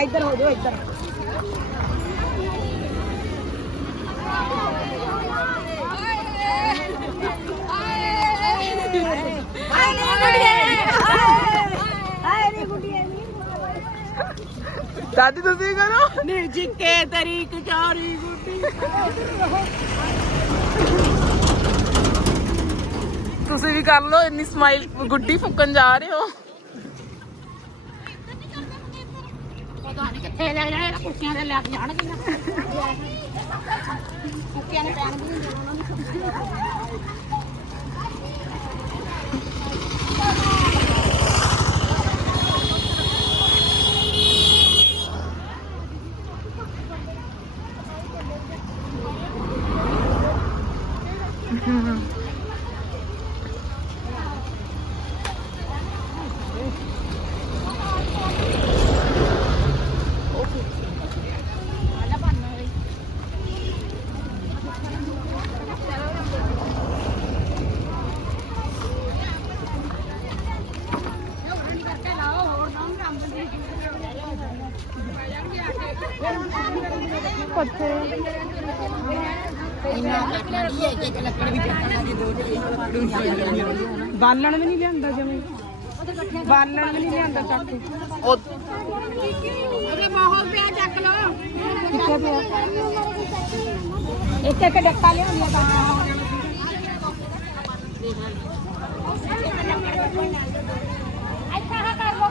ਇੱਧਰ ਹੋ ਜਾਓ ਇੱਧਰ ਹਾਏ ਨੀ ਗੁੱਡੀਏ ਹਾਏ ਨੀ ਗੁੱਡੀਏ ਦਾਦੀ ਤੁਸੀਂ ਕਰੋ ਨੀ ਜਿੱਕੇ ਤਰੀਕ ਚਾਰੀ ਗੁੱਡੀ ਤੁਸੀਂ ਵੀ ਕਰ ਲਓ ਇੰਨੀ ਸਮਾਈਲ ਗੁੱਡੀ ਫੁੱਕਣ ਜਾ ਰਹੇ ਹੋ ਪਤਾ ਨਹੀਂ ਕਿੱਥੇ ਲੈ ਜਾਣੇ ਕੁੱਕੀਆਂ ਦੇ ਲੈ ਕੇ ਜਾਣਗੇ ਕੁੱਕੀਆਂ ਨੇ ਪੈਣ ਵੀ ਨਹੀਂ ਦੇਣਾ ਉਹਨਾਂ ਨੂੰ। ਬਾਲਣ ਵੀ ਨਹੀਂ ਲਿਆਂਦਾ ਜਮੇ। ਬਾਲਣ ਵੀ ਨਹੀਂ ਲਿਆਂਦਾ ਚੱਕ। ਕੇ ਉਹ ਉਹਦੇ ਮਾਹੌਲ ਪਿਆ ਚੱਕ ਲੋ ਕਿੱਥੇ ਪਿਆ? ਇੱਕ ਇੱਕ ਡੱਕਾ ਲਿਆਉਂਦੀ ਆ ਤਾਂ ਇੱਥੇ ਆ ਕਰ ਲੋ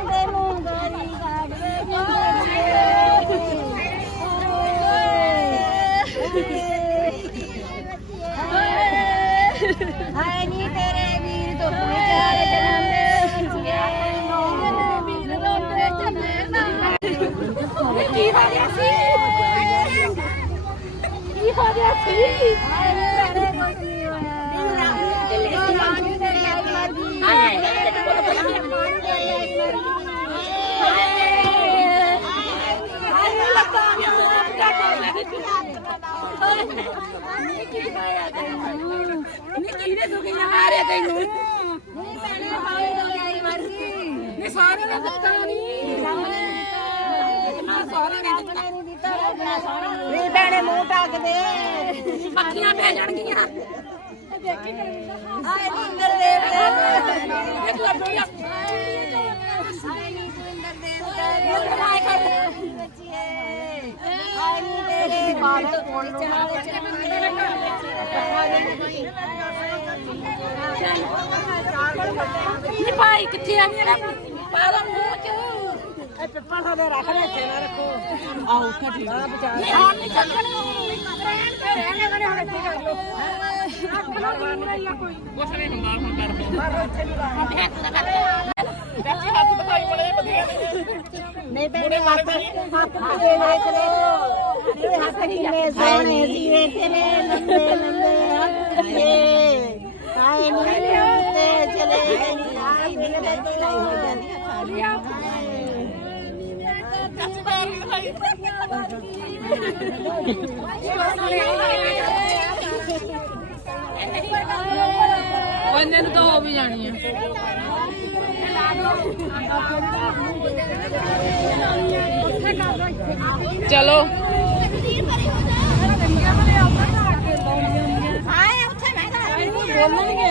ਨੀ ਤੇਰੇ ਵੀਰ ਤੋਂ ਵਿਚਾਰੇ ਜਨਾਨੇ ਵੀਰ ਰੋਂਦੇ ਚੱਲੇ ਨਾ ਕੀ ਹੋ ਗਿਆ ਸੀ? ਕੀ ਹੋ ਗਿਆ ਸੀ? ਹਾਏ ਤੇਰੇ ਕੁਝ ਨਹੀਂ ਹੋਇਆ ਤੇਰੀ ਆਈ ਮਰਦੀ ਹਾਏ ਹਾਏ ਲੱਗਾ ਨੀ ਕਿਹਨੇ ਦੁਖੀ ਨਾ ਹਾਰਿਆ ਤੈਨੂੰ ਨੀ ਭੈਣੇ ਹਾਏ ਤੇਰੀ ਆਈ ਮਰਦੀ ਨੀ ਸਾਰੇ ਨੇ ਦਿੱਤਾ ਨਹੀਂ ਨਾ ਸਾਰੇ ਨੇ ਦਿੱਤਾ ਨੀ ਭੈਣੇ ਮੂੰਹ ਢੱਕ ਦੇ ਪੱਖੀਆਂ ਪੈ ਜਾਣਗੀਆਂ ਹਾਏ ਨਿੰਦਰ ਦੇਵਤਾ ਇਹ ਤੂੰ ਆਪਣੀ ਹਾਏ ਨੀ ਨਿੰਦਰ ਦੇਵਤਾ ਹਾਏ ਨੀ ਤੇਰੇ ਬਾਲ ਕੋਲ ਨੀ ਭਾਈ ਕਿੱਥੇ ਆ? ਮੇਰਾ ਪਾਲਾ ਮੂੰਹ ਚ। ਇਹ ਪਿੱਪਾ ਸਾਡੇ ਰੱਖ ਲੈ ਇੱਥੇ ਨਾ ਰੱਖੋ। ਆ ਉੱਥੇ ਠੀਕ ਆ। ਬਚਾ ਨਹੀਂ ਹਾਂ ਨਹੀਂ ਚੱਕਣ। ਰਹਿਣ ਤੇ ਰਹਿਣ ਦੇ ਹੁਣ ਇੱਥੇ ਕਰ ਲੋ ਰੱਖ ਲੋ ਨਹੀਂ ਰਹੀ ਕੋਈ ਕੁਛ ਨਹੀਂ ਮਾਰ ਹੁਣ ਕਰ ਦੋ ਮਾਰ ਇੱਥੇ ਨਹੀਂ ਬਾਹਰ ਹੱਥ ਦਾ ਕਰ ਚਾਚੀ ਹੱਥ ਦਿਖਾਈ ਬੜੇ ਵਧੀਆ ਨਹੀਂ ਭੈਣੇ ਹੱਥ ਹੱਥ ਤੇ ਲੈ ਚਲੋ। ਇਹ ਹੱਥ ਕਿੰਨੇ ਸੋਹਣੇ ਸੀ ਵੇ ਤੇਰੇ ਲੰਬੇ ਲੰਬੇ ਹੱਥ ਤੇ ਹਾਏ ਨੀ ਤੇ ਚਲੇ ਆਈ ਨੀ ਤੇ ਚਲਾਈ ਹੋ ਜਾਂਦੀ ਆ ਸਾਰੀਆਂ ਚਾਚੀ ਪੈਰ ਵੀ ਦਿਖਾਈ ਉਹਨੇ ਨੂੰ ਤਾਂ ਹੋ ਵੀ ਜਾਣੀ ਆ। ਚਲੋ। ਹਾਏ ਉੱਥੇ ਮੈਂ ਤਾਂ ਬੋਲਣਗੇ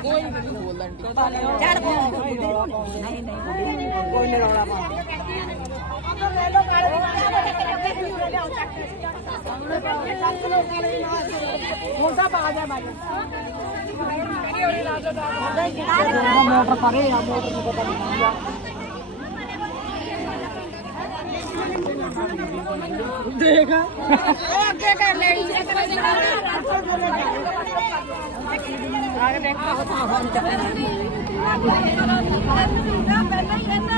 ਕੋਈ ਨਹੀਂ ਬੋਲਣ ਦੀ। ਚੜ ਨਹੀਂ ਨਹੀਂ। ਕੋਈ ਨਹੀਂ ਰੌਲਾ ਪਾ। ਮੁੰਡਾ ਪਾ ਜਾ ਬਾਈ ਮੋਟਰ ਪਰੇ ਆ ਮੋਟਰ ਨੂੰ ਪਤਾ ਨਹੀਂ ਆ ਦੇਖ ਉਹ ਅੱਗੇ ਕਰ ਲੈਣੀ ਸੀ ਆ ਕੇ ਦੇਖ ਆਏ ਨਹੀਂ ਨਹੀਂ ਚੁੱਪ ਕਰ ਨਹੀਂ ਅਸੀਂ ਕੀ ਲੈਣਾ ਤੂੰ ਤੇਰੀ ਗੱਲ ਹੋਣਾ ਪਾਣੀਆਂ ਮੰਗਿਆ ਦੀ ਤਾਂ ਖੜ ਜਾ ਕਰ ਉਹ ਬਾਂਹ ਤੇ ਲੱਗ ਗੱਲ ਸੁਣ ਮੇਰੀ ਕੋਈ ਅੱਗੇ ਨਾ ਲੱਗੇ ਚਲੋ ਬਾਈ ਅੱਗੇ ਖੜੀ ਖੜੀ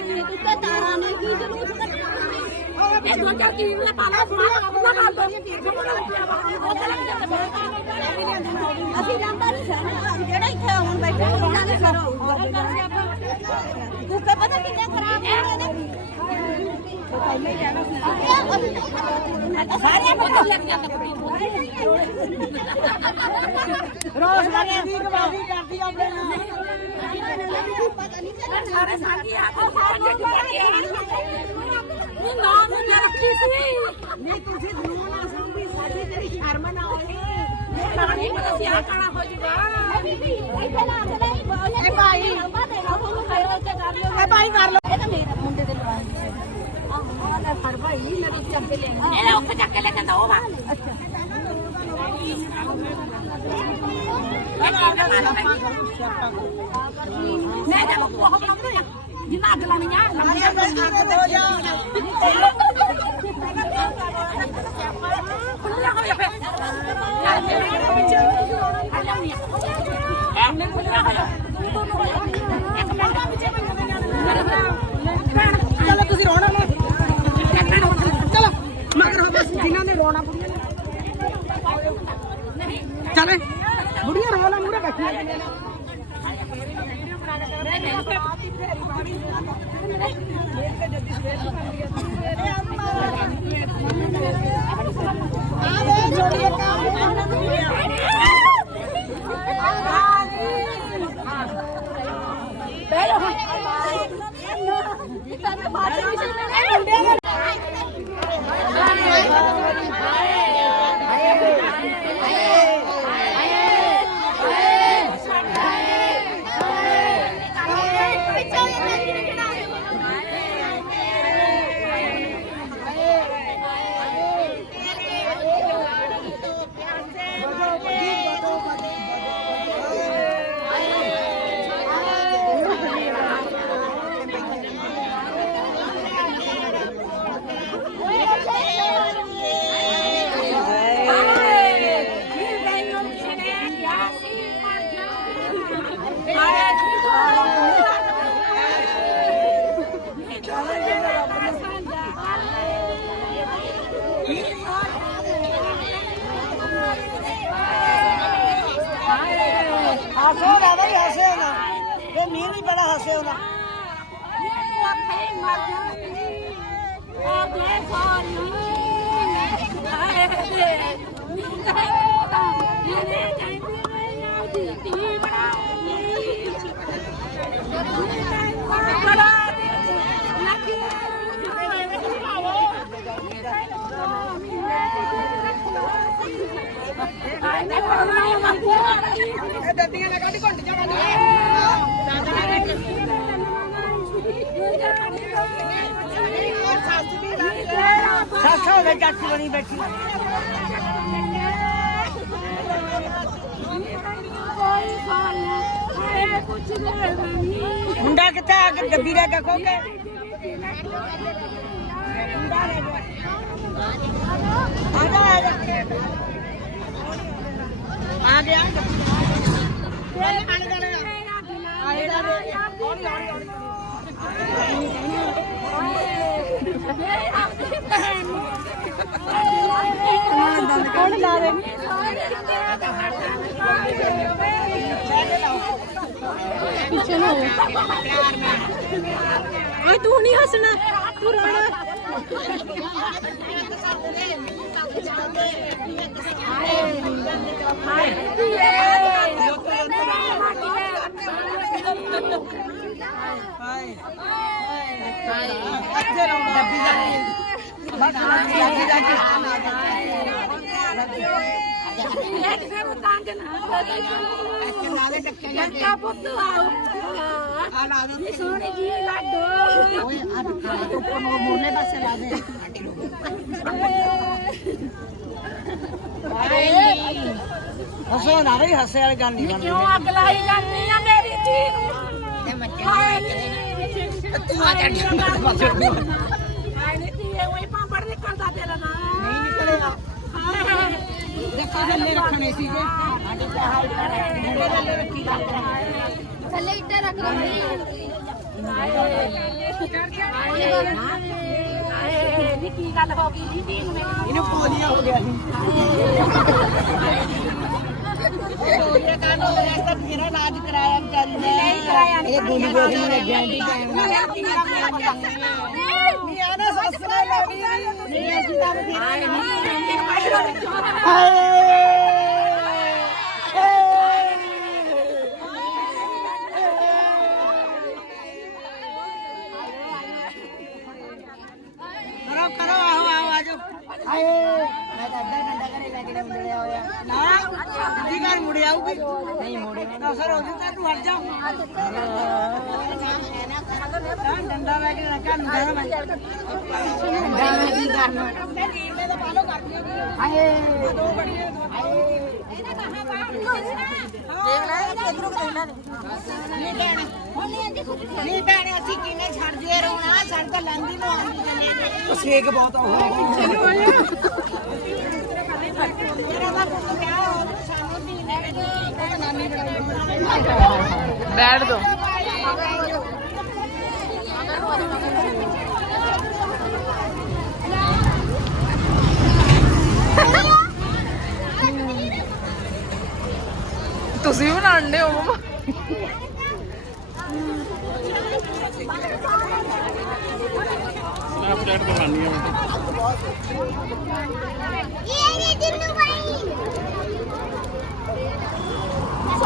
ਅਸੀਂ ਜਾਂਦਾ ਨਹੀਂ ਸਰ ਜਿਹੜਾ ਇੱਥੇ ਹੁਣ ਬੈਠੇ ਉਹਨਾਂ ਨੇ ਕਰੋ ਤੂੰ ਕਹ ਪਤਾ ਕਿੰਨੇ ਖਰਾਬ ਹੋਏ ਨੇ ਸਾਰੇ ਬੋਤਲ ਲੱਗ ਜਾਂਦਾ ਰੋਜ਼ ਲੱਗੇ ਦੀ ਗਵਾਦੀ ਕਰਦੀ ਆਪਣੇ ਨਾਲ ਸਾਰੇ ਸਾਡੀ ਆਖੋ ਸਾਡੇ ਟੁੱਟੀ ਨੀ ਨਾਮ ਮੈਂ ਰੱਖੀ ਸੀ। ਨਹੀਂ ਤੁਸੀਂ ਦੁਨੀਆ ਨਾ ਸੰਭੀ ਸਾਡੀ ਤੇਰੀ ਸ਼ਰਮ ਨਾ ਆਉਣੀ ਇਹ ਪਾਣੀ ਪਤਾ ਸੀ ਆ ਕਾਣਾ ਹੋ ਜੂਗਾ ਇਹ ਭਾਈ ਇਹ ਭਾਈ ਕਰ ਲੋ ਇਹ ਤਾਂ ਮੇਰਾ ਮੁੰਡੇ ਦੇ ਲਵਾਇਆ ਆਹ ਆਹ ਫਰ ਭਾਈ ਮੇਰੇ ਚੱਕ ਕੇ ਲੈ ਇਹ ਉੱਥੇ ਚੱਕ ਕੇ ਲੈ ਜਾਂਦਾ ਉਹ ਵਾ ਅੱਛਾ ਮੈਂ ਜਦੋਂ ਕੋਹ ਬਣਾਉਂਦਾ ਆ। ਜਿੰਨਾ ਅਗਲਾ ਨਹੀਂ ਆ ਅੱਗ ਹੋ ਜਾ ਖੁੱਲਿਆ ਹੋਇਆ ਫੇ ਯਾਰ ਮੇਰੇ ਵਿੱਚ ਆ ਜਾਣੀ ਆ ਮੈਂ ਖੁੱਲਿਆ ਹੋਇਆ ਇੱਕ ਮਿੰਟ ਮੇਰੇ ਭੈਣ ਚਲੋ ਤੁਸੀਂ ਰੋਣਾ ਨਾ ਚਲੋ ਮਗਰ ਹੋ ਬਸ ਜਿਨ੍ਹਾਂ ਨੇ ਰੋਣਾ ਬੁੜੀਆਂ ਨੇ ਚਲੇ ਬੁੜੀਆਂ ਰੋ ਲਾ ਮੂਰੇ ਬੈਠੀਆਂ ਨੇ ਹੱਸੇ ਨਾ ਬਈ ਹੱਸੇ ਨਾ ਇਹ ਮੀਂਹ ਵੀ ਬੜਾ ਹੱਸੇ ਉਹਦਾ ਇਹ ਦੱਦੀਆਂ ਨੇ ਕੱਢ ਘੁੰਡ ਸੱਸ ਹੋਵੇ ਚਾਚੀ ਬਣੀ ਬੈਠੀ ਮੁੰਡਾ ਕਿੱਥੇ ਆ ਕੇ ਡੱਬੀ ਲੈ ਕੇ ਖੋ ਕੇ? ਆ ਜਾ ਆ ਜਾ ਆ ਗਿਆ ਪਾਣੀ ਪਾਣੀ ਦੇਣਾ ਆਏ ਜਾ ਹੌਲੀ ਹੌਲੀ ਹੌਲੀ ਕੌਣ ਲਾ ਦੇ ਪਿੱਛੇ ਨੂੰ ਓਏ ਤੂੰ ਨਹੀਂ ਹੱਸਣਾ ਤੂੰ ਰੋਣਾ ਅੱਛੇ ਰੋਣਾ ਡੱਬੀ ਜਾ ਬਸ ਲੱਗੀ ਲੱਗੀ ਆ ਲਾ ਦੇ ਸੋਹਣੀ ਜੀ ਲਾਡੋ ਓਏ ਆ ਉੱਪਰ ਨੂੰ ਮੁਰਲੇ ਪਾਸੇ ਲਾ ਦੇ ਹੱਸੋ ਨਾ ਬਈ ਹੱਸੇ ਵਾਲੀ ਗੱਲ ਨਹੀਂ ਕਿਉਂ ਅੱਗ ਲਾਈ ਜਾਂਦੀ ਆ? ਨੂੰ ਤੇ ਮੱਚੇ ਹਾਏ ਨੀ ਤੂੰ ਆ ਚੱਲ ਹਾਏ ਨੀ ਧੀਏ ਉਹੀ ਪਾਪੜ ਨਿਕਲਦਾ ਤੇਰਾ ਨਾ। ਨਹੀਂ ਨਿਕਲੇਗਾ। ਦੇਖੋ ਥੱਲੇ ਰੱਖਣੇ ਸੀ ਜੇ ਮੁੰਡੇ ਥੱਲੇ ਰੱਖੀ ਜਾਂਦੇ ਥੱਲੇ ਇੱਟਾਂ ਰੱਖ ਲਓ ਕੀ ਗੱਲ ਹੋ ਗਈ ਇਹਨੂੰ ਪੋਲੀਆ ਹੋ ਗਿਆ ਸੀ। ਪੋਲੀਆ ਕਾਹਨੂੰ ਹੋ ਗਿਆ ਇਸ ਤਾਂ ਮੇਰਾ ਇਲਾਜ ਕਰਾਇਆ ਵਿਚਾਰੀ ਨੇ ਨਹੀਂ ਕਰਾਇਆ ਇਹ ਗੋਲੀ ਗੋਲੀ ਨਹੀਂ ਲੱਗਿਆ ਨਹੀਂ ਆ ਨਾ ਸੱਸ ਨੇ ਲਾਉਣੀ ਨਹੀਂ ਅਸੀਂ ਤਾਂ ਬਥੇਰਾ ਕਰੋ ਕਰੋ ਆਓ ਆਓ ਆਜੋ ਹਾਏ ਮੈਂ ਤਾਂ ਅੱਧਾ ਘੰਟਾ ਘਰੇ ਲੈ ਕੇ ਮੁੜਿਆ ਹੋਇਆ ਨਾ ਜੀ ਘਰ ਮੁੜ ਆਊਗੀ। ਨਹੀਂ ਮੁੜੇ ਨਾ ਸਰ ਹੋ ਜੂਗਾ ਤੂੰ ਹਟ ਜਾ। ਹਾਂ, ਡੰਡਾ ਲੈ ਕੇ ਰੱਖਾ ਨੂੰ ਜਾਣਾ ਮੈਂ। ਡੰਡਾ ਕੀ ਕਰਨਾ ਨੀਵੇਂ ਦਾ ਪਾਲੋ ਕਰ ਦਿਓ ਹਾਏ। ਦੋ ਬੜੀਆਂ ਦੇਖ ਲੈ ਇਧਰੋਂ ਕਹਿਣਾ ਨਹੀਂ ਭੈਣ। ਨਹੀਂ ਭੈਣ ਅਸੀਂ ਕਿੰਨੇ ਛੱਡ ਦੇ ਰੋਣਾ? ਛੱਡ ਤਾਂ ਲੰਦੀ ਨੂੰ ਆਉਂਦੀ ਸੇਕ ਬਹੁਤ ਆ। ਤੇਰਾ ਦਾ ਪੁੱਤ ਵਿਆਹ ਹੋ ਗਿਆ, ਬਣਾਉਂਦੀ ਬੈਠ ਦੋ। ਤੁਸੀਂ ਵੀ ਬਣਾਉਂਦੇ ਹੋ ਮਮਾ? ਇਹ ਨਹੀਂ ਦਿੰਨੂ ਬਾਈ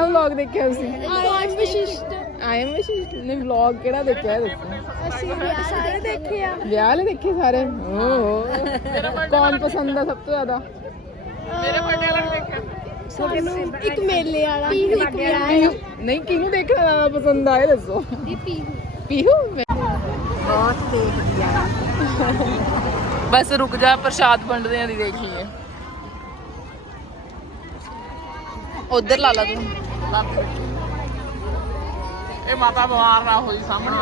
ਕਿਹੜਾ ਵਲੌਗ ਦੇਖਿਆ ਤੁਸੀਂ? ਆਜ ਵਿਸ਼ਿਸ਼ਟ। ਆਏ ਮੈਂ ਨੇ ਵਲੌਗ ਕਿਹੜਾ ਦੇਖਿਆ ਹੈ ਦੱਸੋ। ਅਸੀਂ ਵੀ ਸਾਰੇ ਦੇਖੇ ਆ। ਵਿਆਹ ਵਾਲੇ ਦੇਖੇ ਸਾਰੇ? ਓਹ। ਕੌਣ ਪਸੰਦ ਆ ਸਭ ਤੋਂ ਜ਼ਿਆਦਾ? ਮੇਰੇ ਬਰਥਡੇ ਵਾਲਾ ਦੇਖਿਆ। ਸਾਨੂੰ ਇੱਕ ਮੇਲੇ ਵਾਲਾ। ਪੀਹੂ ਇੱਕ ਵਿਆਹ ਪੀਹੂ ਨਹੀਂ ਕਿਹਨੂੰ ਦੇਖਣਾ ਜ਼ਿਆਦਾ ਪਸੰਦ ਆਏ ਦੱਸੋ? ਦੀ ਪੀਹੂ। ਪੀਹੂ? ਬਹੁਤ ਦੇਖਦੀ ਆ ਬਸ ਰੁਕ ਜਾ ਪ੍ਰਸ਼ਾਦ ਵੰਡਦੇ ਆਂ ਦੀ ਦੇਖੀਏ ਉਧਰ ਲਾ ਲਾ ਤੂੰ। ਇਹ ਮਾਤਾ ਬਿਮਾਰ ਨਾ ਹੋਈ ਸਾਹਮਣੇ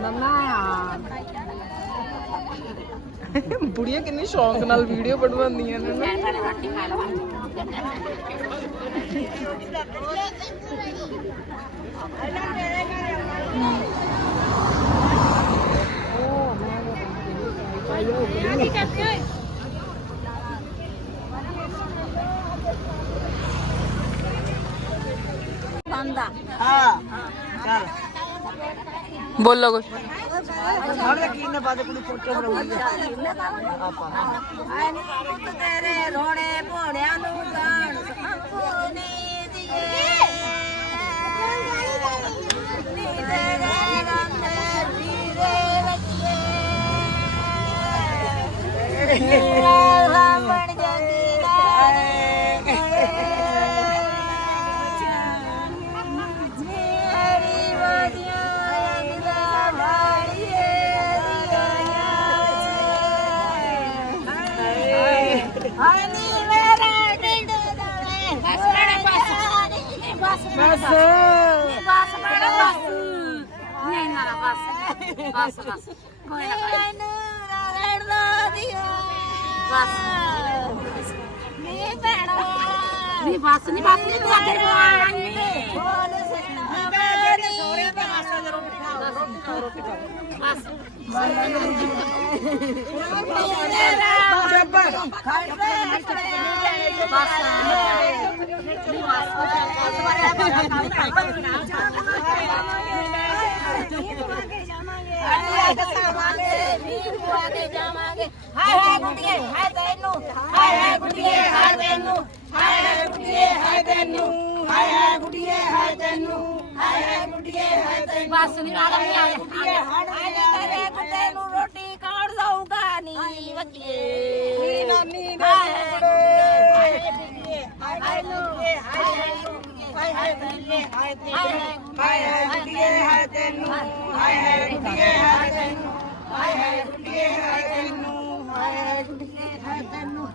ਮੰਮਾ ਬੁੜੀਆਂ ਕਿੰਨੀ ਸ਼ੌਂਕ ਨਾਲ ਵੀਡੀਓ ਬਣਵਾਉਂਦੀਆਂ ਨੇ ਨਾ। ਹਾਂ ਬੋਲੋ ਕੁਛ। ਹਰ ਯਕੀਨ ਨੇ ਬਾਅਦ ਕੁੜੀ ਫੋਟੋ ਬਣਾਉਂਦੀ ਆ। ਆਪਾਂ। ਆਏ ਨੀ ਪੁੱਤ ਤੇਰੇ ਰੋਣੇ ਭੋੜਿਆਂ ਨੂੰ ਗਾਣ। ਸੰਪੂ ਨੀ ਦੀਏ ਨੀ ਤੇਰੇ ਰੰਨੇ ਵੀਰੇ ਰੱਖੀਏ ਰਾਵਣ ਜਗੀ ਦਾ ਬਸ। ਬਸ ਬੜਾ ਬਸ। ਨਹੀਂ ਨਾ ਬਸ ਬਸ ਬਸ। ਕੋਈ ਨਾ ਰਹਿਣ ਦੋ ਦਿਓ ਬਸ। ਨੀ ਭੈਣਾ। ਨਹੀਂ ਬਸ ਨਹੀਂ ਬਸ ਨਹੀਂ ਤੂੰ ਅੱਗੇ ਬੋਲ ਦੇ ਰੋਟੀ ਖਾਓ ਰੋਟੀ ਖਾਓ ਰੋਟੀ ਖਾਓ ਬਸ ਹਾਏ ਹਾਏ ਗੁੱਡੀਏ ਹਾਏ ਤੈਨੂੰ ਹਾਏ ਹਾਏ ਗੁੱਡੀਏ ਹਾਏ ਤੈਨੂੰ ਹਾਏ ਹਾਏ ਗੁੱਡੀਏ ਹਾਏ ਤੈਨੂੰ। ਹਾਏ ਹਾਏ ਗੁੱਡੀਏ ਹਾਏ ਤੈਨੂੰ। ਹਾਏ ਹਾਏ ਗੁੱਡੀਏ ਹਾਏ ਤੈਨੂੰ ਬਸ ਨਹੀਂ ਆ ਗਈ ਆ ਗੁੱਡੀਏ ਹਾਏ ਤੇਰੇ ਗੁੱਡੇ ਨੂੰ ਰੋਟੀ ਕੌਣ ਦਊਗਾ ਨੀ ਬੱਚੇ ਨੀ ਨਾਨੀ ਨੇ ਹਾਏ ਗੁੱਡੀਏ ਹਾਏ ਗੁੱਡੀਏ ਹਾਏ ਹਾਏ ਗੁੱਡੀਏ ਹਾਏ ਗੁੱਡੀਏ ਹਾਏ ਤੈਨੂੰ ਹਾਏ ਹਾਏ ਗੁੱਡੀਏ ਹਾਏ ਤੈਨੂੰ ਹਾਏ ਹਾਏ ਗੁੱਡੀਏ ਹਾਏ ਤੈਨੂੰ ਹਾਏ ਹਾਏ ਗੁੱਡੀਏ ਹਾਏ ਤੈਨੂੰ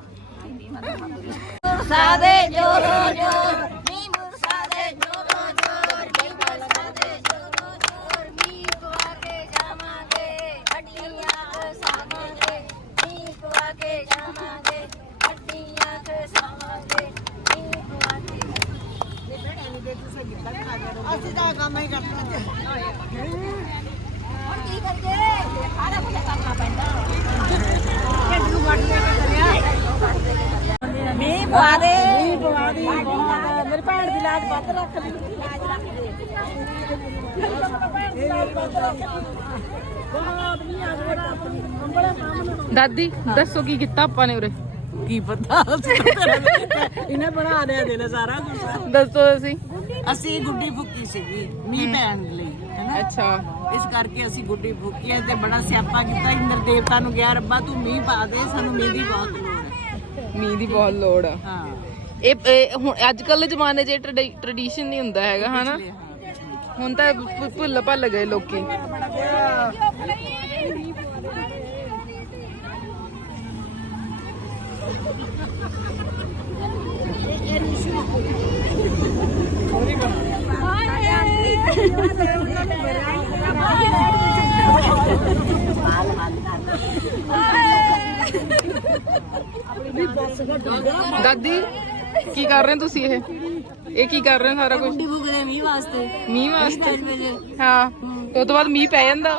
ਮੁਰਸਾਦੇ ਜੋਰੋ ਜੋਰ ਕੰਮ ਹੀ ਕਰਦੇ ਹੁਣ ਕੀ ਕਰੀਏ? ਸਾਰਾ ਕੁਝ ਕਰਨਾ ਪੈਂਦਾ। ਮੀਂਹ ਪਵਾ ਦੇ। ਮੀਂਹ ਪਵਾ ਦੀ ਮੇਰੀ ਭੈਣ ਦੀ ਲਾਜ ਵੱਧ ਰੱਖ ਲਈ। ਆਪਣੀ ਕੰਬਲੇ ਸਾਹਮਣੇ ਦਾਦੀ ਦੱਸੋ ਕੀ ਕੀਤਾ ਆਪਾਂ ਨੇ ਉਰੇ? ਕੀ ਪਤਾ? ਇਹਨੇ ਬਣਾ ਦਿਆ ਦੇ ਸਾਰਾ ਕੁਝ ਦੱਸੋ ਅਸੀਂ ਅਸੀਂ ਗੁੱਡੀ ਫੁੱਕੀ ਸੀਗੀ ਮੀਂਹ ਪੈਣ ਲਈ ਹੈਨਾ? ਅੱਛਾ। ਇਸ ਕਰਕੇ ਅਸੀਂ ਗੁੱਡੀ ਫੁੱਕੀ ਹੈ ਤੇ ਬੜਾ ਸਿਆਪਾ ਕੀਤਾ ਇੰਦਰ ਦੇਵਤਾ ਨੂੰ ਗਿਆ ਰੱਬਾ ਤੂੰ ਮੀਂਹ ਪਾ ਦੇ ਸਾਨੂੰ ਮੀਂਹ ਦੀ ਬਹੁਤ ਲੋੜ ਹੈ ਮੀਂਹ ਦੀ ਬਹੁਤ ਲੋੜ ਆ। ਹਾਂ। ਇਹ ਇਹ ਹੁਣ ਅੱਜ ਕੱਲ ਦੇ ਜ਼ਮਾਨੇ 'ਚ ਟ੍ਰੈਡੀਸ਼ਨ ਨਹੀਂ ਹੁੰਦਾ ਹੈਗਾ ਹਨਾ। ਹੁਣ ਤਾਂ ਭੁ- ਭੁੱਲ ਭੱਲ ਗਏ ਲੋਕੀ। ਦਾਦੀ ਕੀ ਕਰ ਰਹੇ ਹੋ ਤੁਸੀਂ ਇਹ? ਇਹ ਕੀ ਕਰ ਰਹੇ ਹੋ ਸਾਰਾ ਕੁਝ ਗੁੱਡੀ ਫੁੱਕਦੇ ਮੀਂਹ ਵਾਸਤੇ। ਮੀਂਹ ਵਾਸਤੇ? ਹਾਂ। ਤੇ ਉਹ ਤੋਂ ਬਾਅਦ ਮੀਂਹ ਪੈ ਜਾਂਦਾ?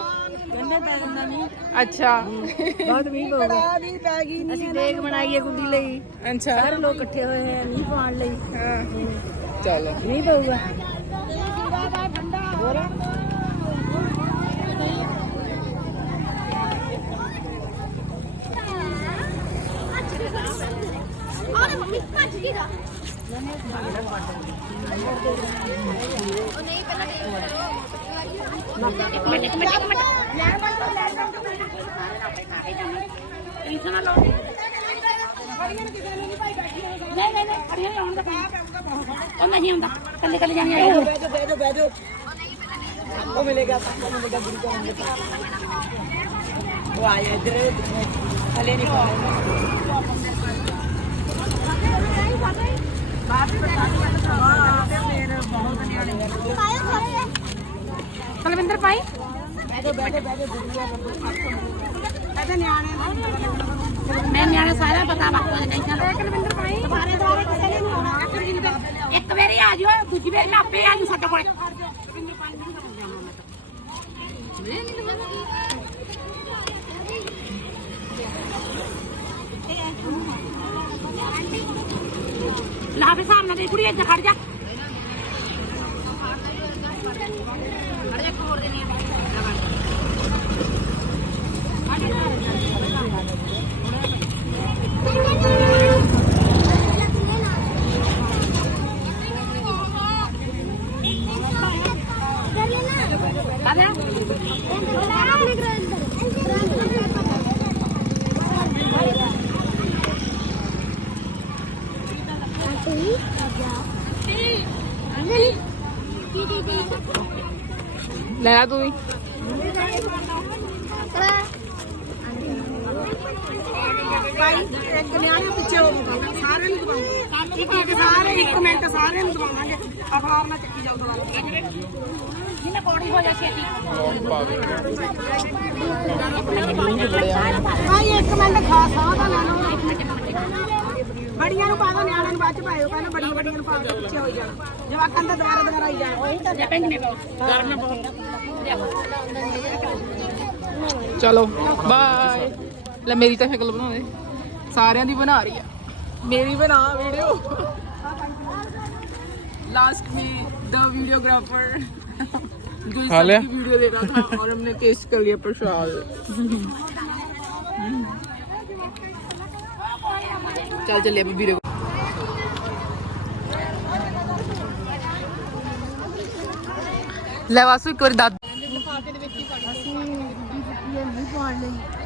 ਕੰਨੇ ਪੈ ਜਾਂਦਾ ਮੀਂਹ। ਅੱਛਾ। ਬਹੁਤ ਮੀਂਹ ਪਊਗਾ। ਨਹੀਂ ਪੈ ਗਈ ਅਸੀਂ ਦੇਖ ਬਣਾਈਏ ਗੁੱਡੀ ਲਈ। ਅੱਛਾ। ਸਾਰੇ ਲੋਕ ਇਕੱਠੇ ਹੋਏ ਹੈ ਮੀਂਹ ਪਾਉਣ ਲਈ। ਹਾਂ। ਚਲੋ। ਮੀਂਹ ਪਊਗਾ ਆਲੇ ਮੰਮੀ ਭੱਜ ਗਈ ਦਾ ਉਹ ਨਹੀਂ ਪਹਿਲਾਂ ਇੱਕ ਮਿੰਟ ਇੱਕ ਮਿੰਟ ਇੱਕ ਮਿੰਟ ਲੈ ਬੰਦ ਲੈ ਬੰਦ ਟੈਨਸ਼ਨ ਨਾ ਲਓ ਨਹੀਂ ਨਹੀਂ ਨਹੀਂ ਖੜੀਆਂ ਨਹੀਂ ਆਉਣ ਦਾ ਉਹ ਨਹੀਂ ਆਉਂਦਾ ਕੱਲੇ ਕੱਲੇ ਜਾਣੀ ਆਈ ਬਹਿ ਜਾ ਬਹਿ ਮਿਲੇਗਾ ਉਹ ਮਿਲੇਗਾ ਗੁਰੂ ਕੋ ਮਿਲੇਗਾ ਉਹ ਆਇਆ ਇਧਰ ਹਲੇ ਨਹੀਂ ਪਾਉਂਦਾ ਕੁਲਵਿੰਦਰ ਭਾਈ ਮੈਂ ਨਿਆਣੇ ਸਾਰਾ ਪਤਾ ਬਾਪੂ ਦੇ ਟੈਨਸ਼ਨ ਕੁਲਵਿੰਦਰ ਭਾਈ ਦੁਬਾਰੇ ਦੁਬਾਰੇ ਕਿਸੇ ਨੇ ਨਹੀਂ ਆਉਣਾ ਇੱਕ ਵਾਰੀ ਆ ਜਿਓ ਦੂਜੀ ਵਾਰੀ ਮੈਂ ਆਪੇ ਆ ਜੂ ਸਾਡੇ ਕੋਲੇ ਲਾ ਫੇ ਸਾਹਮਣੇ ਦੇ ਕੁੜੀ ਇੱਥੇ ਖੜ ਜਾ ਆ ਜਾ ਲੈ ਲਾ ਤੂੰ ਵੀ ਭਾਈ ਇੱਕ ਨਿਆਣੇ ਪਿੱਛੇ ਹੋ ਸਾਰੇ ਨੂੰ ਦਵਾਉਂਗੇ ਇੱਕ ਇੱਕ ਸਾਰੇ ਇੱਕ ਮਿੰਟ ਸਾਰੇ ਨੂੰ ਦਵਾਵਾਂਗੇ ਅਖਬਾਰ ਨਾਲ ਚੱਕੀ ਜਾਓ ਦਵਾਵਾਂਗੇ ਜਿਹਨੇ ਕੋੜੀ ਹੋ ਜਾ ਛੇਤੀ ਭਾਈ ਇੱਕ ਮਿੰਟ ਖਾ ਸਾਹ ਦਾ ਲੈ ਲਓ ਇੱਕ ਮਿੰਟ ਬੜੀਆਂ ਨੂੰ ਪਾ ਦੋ ਨਿਆਣਿਆਂ ਨੂੰ ਬਾਅਦ ਚ ਪਾਇਓ ਪਹਿਲਾਂ ਬੜੀਆਂ ਬੜੀਆਂ ਨੂੰ ਪਾ ਕੇ ਪਿੱਛੇ ਹੋਈ ਜਾਣਾ ਜਵਾਕਾਂ ਦੇ ਦੁਆਰਾ ਦੁਆਰਾ ਆਈ ਜਾਣਾ ਉਹੀ ਤਾਂ ਪਿੰਡ ਨੇ ਚਲੋ ਬਾਏ ਲੈ ਮੇਰੀ ਤਾਂ ਸ਼ਕਲ ਬਣਾ ਦੇ ਸਾਰਿਆਂ ਦੀ ਬਣਾ ਰਹੀ ਆ ਮੇਰੀ ਬਣਾ ਵੀਡੀਓ लास्ट में द वीडियोग्राफर जो इस खा लिया? सबकी वीडियो दे रहा था और हमने टेस्ट कर लिया प्रसाद ਚੱਲ ਚੱਲੇ ਆਪਾਂ ਵੀਰੇ ਲੈ ਵਾਸੂ ਇੱਕ ਵਾਰੀ ਦੱਦ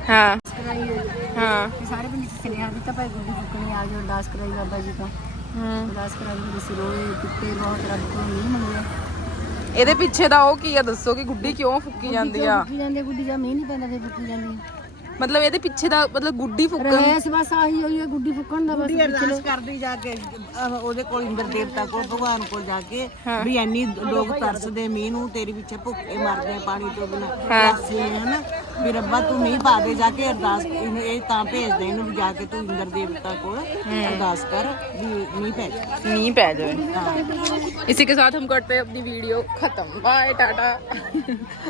ਹਾਂ। ਸਾਰੇ ਪਿੰਡ ਚ ਸੁਨੇਹਾ ਦਿੱਤਾ ਭਾਈ ਗੁੱਡੀ ਫੁੱਕਣੀ ਆ ਜਾਓ ਅਰਦਾਸ ਕਰਾਈ ਬਾਬਾ ਜੀ ਤੋਂ ਹਮ ਅਰਦਾਸ ਕਰਾਈ ਮੇਰੇ ਸਿਰੋਏ ਕੁੱਤੇ ਬਹੁਤ ਰੱਬ ਨਹੀਂ ਮੰਗਿਆ ਇਹਦੇ ਪਿੱਛੇ ਦਾ ਉਹ ਕੀ ਆ ਦੱਸੋ ਕਿਉਂ ਫੁੱਕੀ ਜਾਂਦੀ ਆ? ਗੁੱਡੀ ਜਾਂਦੇ ਪੈਂਦਾ ਮਤਲਬ ਇਹਦੇ ਪਿੱਛੇ ਦਾ ਮਤਲਬ ਗੁੱਡੀ ਫੁੱਕਣ ਰਹਿਸ ਬਸ ਆਹੀ ਹੋਈ ਹੈ ਗੁੱਡੀ ਫੁੱਕਣ ਦਾ ਬਸ ਅਰਦਾਸ ਕਰਦੀ ਜਾ ਕੇ ਅਹ ਉਹਦੇ ਕੋਲ ਇੰਦਰ ਦੇਵਤਾ ਕੋਲ ਭਗਵਾਨ ਕੋਲ ਜਾ ਕੇ ਵੀ ਐਨੀ ਲੋਕ ਤਰਸਦੇ ਮੀਂਹ ਨੂੰ ਤੇਰੇ ਪਿੱਛੇ ਭੁੱਖੇ ਮਰਦੇ ਆ ਪਾਣੀ ਤੋਂ ਬਿਨਾ ਪਿਆਸੇ ਹਨ ਵੀ ਰੱਬਾ ਤੂੰ ਮੀਂਹ ਪਾ ਦੇ ਜਾ ਕੇ ਅਰਦਾਸ ਇਹਨੂੰ ਇਹ ਤਾਂ ਭੇਜਦੇ ਇਹਨੂੰ ਵੀ ਜਾ ਕੇ ਤੂੰ ਇੰਦਰ ਦੇਵਤਾ ਕੋਲ ਅਰਦਾਸ ਕਰ ਵੀ ਮੀਂਹ ਪੈ ਜਾਏ नींद पै जाए इसी के साथ हम करते हैं अपनी वीडियो खत्म बाय टाटा